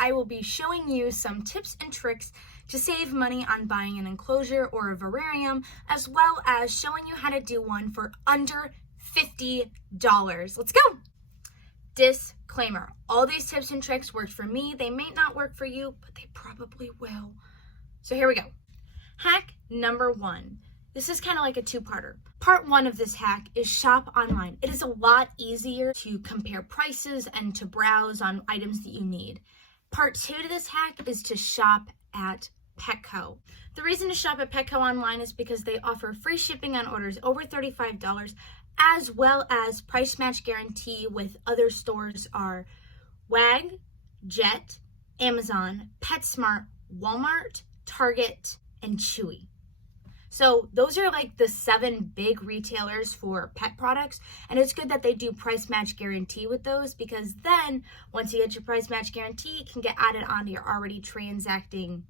I will be showing you some tips and tricks to save money on buying an enclosure or a Velarium, as well as showing you how to do one for under $50. Let's go! Disclaimer, all these tips and tricks worked for me. They may not work for you, but they probably will. So here we go. Hack number 1. This is kind of like a two-parter. Part 1 of this hack is shop online. It is a lot easier to compare prices and to browse on items that you need. Part 2 to this hack is to shop at Petco. The reason to shop at Petco online is because they offer free shipping on orders over $35, as well as price match guarantee with other stores are WAG, Jet, Amazon, PetSmart, Walmart, Target, and Chewy. So those are like the 7 big retailers for pet products, and it's good that they do price match guarantee with those, because then once you get your price match guarantee, it can get added onto your already transactions,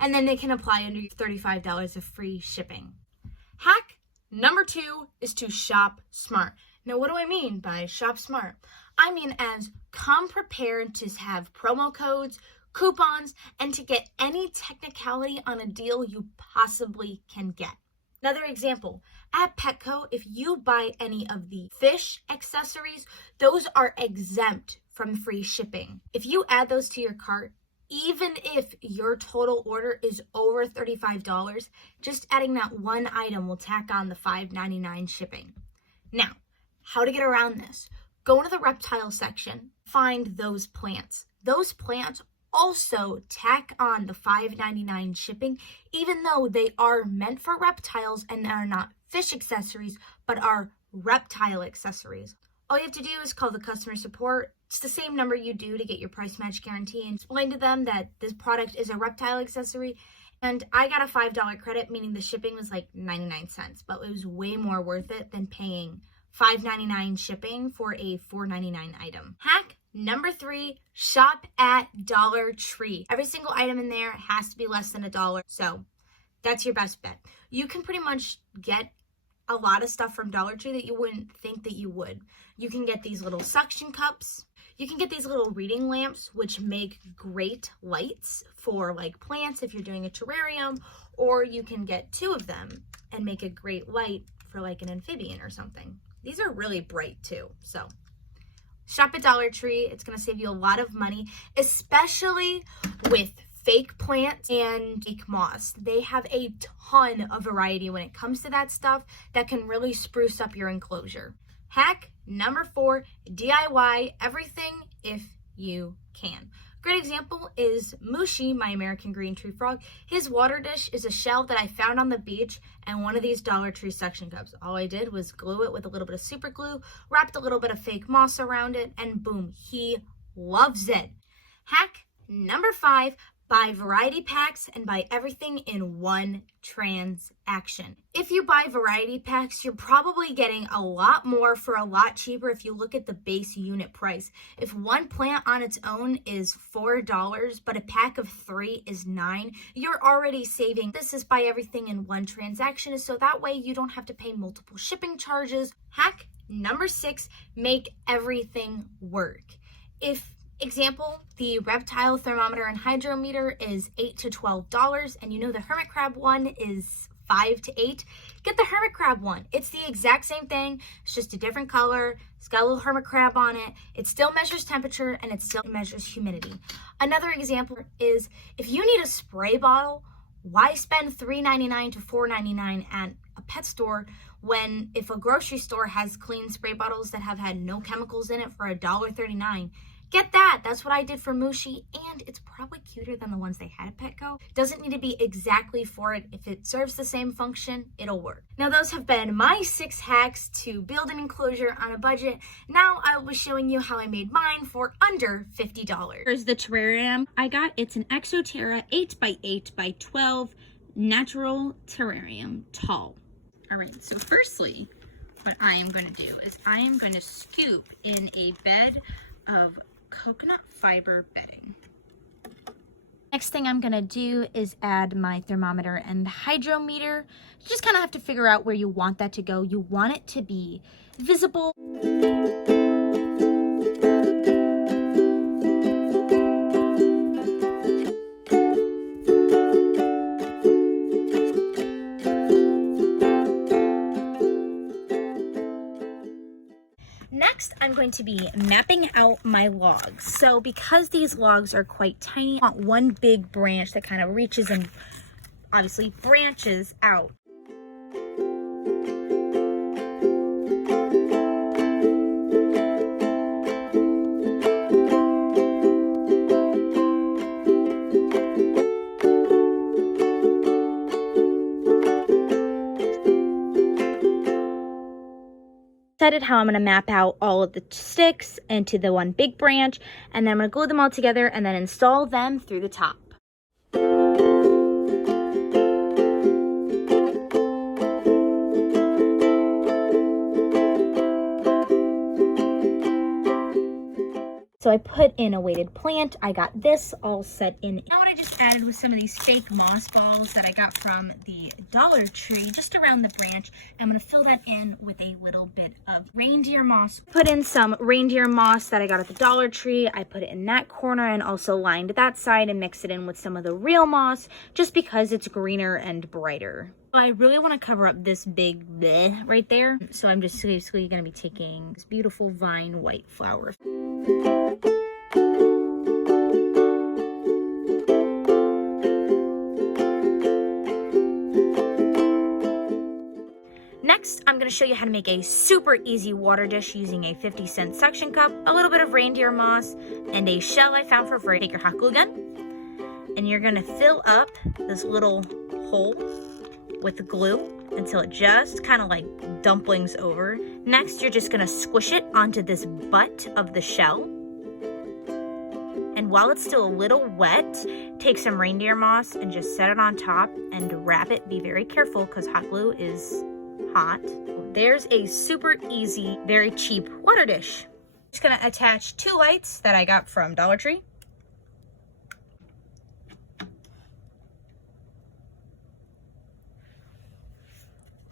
and then they can apply under $35 of free shipping. Hack number 2 is to shop smart. Now, what do I mean by shop smart? I mean as come prepared to have promo codes, coupons, and to get any technicality on a deal you possibly can get. Another example, at Petco, if you buy any of the fish accessories, those are exempt from free shipping. If you add those to your cart, even if your total order is over $35, just adding that one item will tack on the $5.99 shipping. Now, how to get around this? Go into the reptile section, find those plants. Those plants also tack on the $5.99 shipping, even though they are meant for reptiles and are not fish accessories, but are reptile accessories. All you have to do is call the customer support. It's the same number you do to get your price match guarantee, and explain to them that this product is a reptile accessory. And I got a $5 credit, meaning the shipping was like 99 cents, but it was way more worth it than paying $5.99 shipping for a $4.99 item. Hack number 3, shop at Dollar Tree. Every single item in there has to be less than $1, so that's your best bet. You can pretty much get a lot of stuff from Dollar Tree that you wouldn't think that you would. You can get these little suction cups. You can get these little reading lamps, which make great lights for like plants if you're doing a terrarium, or you can get 2 of them and make a great light for like an amphibian or something. These are really bright too, so shop at Dollar Tree. It's going to save you a lot of money, especially with fake plants and fake moss. They have a ton of variety when it comes to that stuff that can really spruce up your enclosure. Hack number 4, DIY everything if you can. Great example is Mushi, my American green tree frog. His water dish is a shell that I found on the beach and one of these Dollar Tree suction cups. All I did was glue it with a little bit of super glue, wrapped a little bit of fake moss around it, and boom, he loves it. Hack number 5, buy variety packs and buy everything in one transaction. If you buy variety packs, you're probably getting a lot more for a lot cheaper if you look at the base unit price. If one plant on its own is $4, but a pack of 3 is $9, you're already saving. This is buy everything in one transaction, so that way you don't have to pay multiple shipping charges. Hack number 6, make everything work. Example, the reptile thermometer and hydrometer is $8 to $12, and you know the hermit crab one is $5 to $8. Get the hermit crab one. It's the exact same thing. It's just a different color. It's got a little hermit crab on it. It still measures temperature and it still measures humidity. Another example is if you need a spray bottle, why spend $3.99 to $4.99 at a pet store when if a grocery store has clean spray bottles that have had no chemicals in it for $1.39? Get that. That's what I did for Mushi, and it's probably cuter than the ones they had at Petco. Doesn't need to be exactly for it. If it serves the same function, it'll work. Now, those have been my 6 hacks to build an enclosure on a budget. Now, I will be showing you how I made mine for under $50. Here's the terrarium I got. It's an Exoterra 8x8x12 natural terrarium, tall. All right, so firstly, what I am going to do is I am going to scoop in a bed of coconut fiber bedding. Next thing I'm gonna do is add my thermometer and hydrometer. You just kind of have to figure out where you want that to go. You want it to be visible. I'm going to be mapping out my logs. So because these logs are quite tiny, I want one big branch that kind of reaches and obviously branches out. Decided how I'm going to map out all of the sticks into the one big branch, and then I'm going to glue them all together and then install them through the top. So I put in a weighted plant. I got this all set in. Now what I just added was some of these fake moss balls that I got from the Dollar Tree, just around the branch. I'm gonna fill that in with a little bit of reindeer moss. Put in some reindeer moss that I got at the Dollar Tree. I put it in that corner and also lined that side and mixed it in with some of the real moss, just because it's greener and brighter. I really want to cover up this big bleh right there. So I'm just basically gonna be taking this beautiful vine white flower. Next, I'm going to show you how to make a super easy water dish using a 50-cent suction cup, a little bit of reindeer moss, and a shell I found for free. Take your hot glue gun, and you're going to fill up this little hole with the glue until it just kind of like dumplings over. Next, you're just going to squish it onto this butt of the shell. And while it's still a little wet, take some reindeer moss and just set it on top and wrap it. Be very careful because hot glue is hot. There's a super easy, very cheap water dish. Just gonna attach 2 lights that I got from Dollar Tree.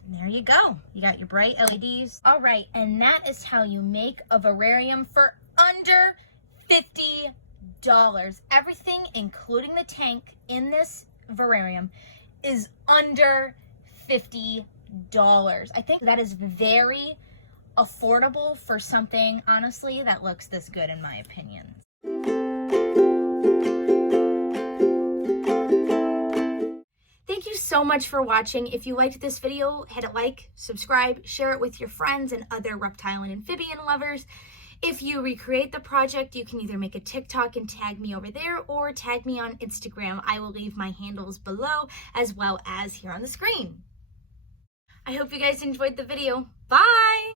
And there you go. You got your bright LEDs. All right, and that is how you make a Velarium for under $50. Everything, including the tank in this Velarium, is under $50. I think that is very affordable for something, honestly, that looks this good in my opinion. Thank you so much for watching. If you liked this video, hit a like, subscribe, share it with your friends and other reptile and amphibian lovers. If you recreate the project, you can either make a TikTok and tag me over there or tag me on Instagram. I will leave my handles below as well as here on the screen. I hope you guys enjoyed the video. Bye!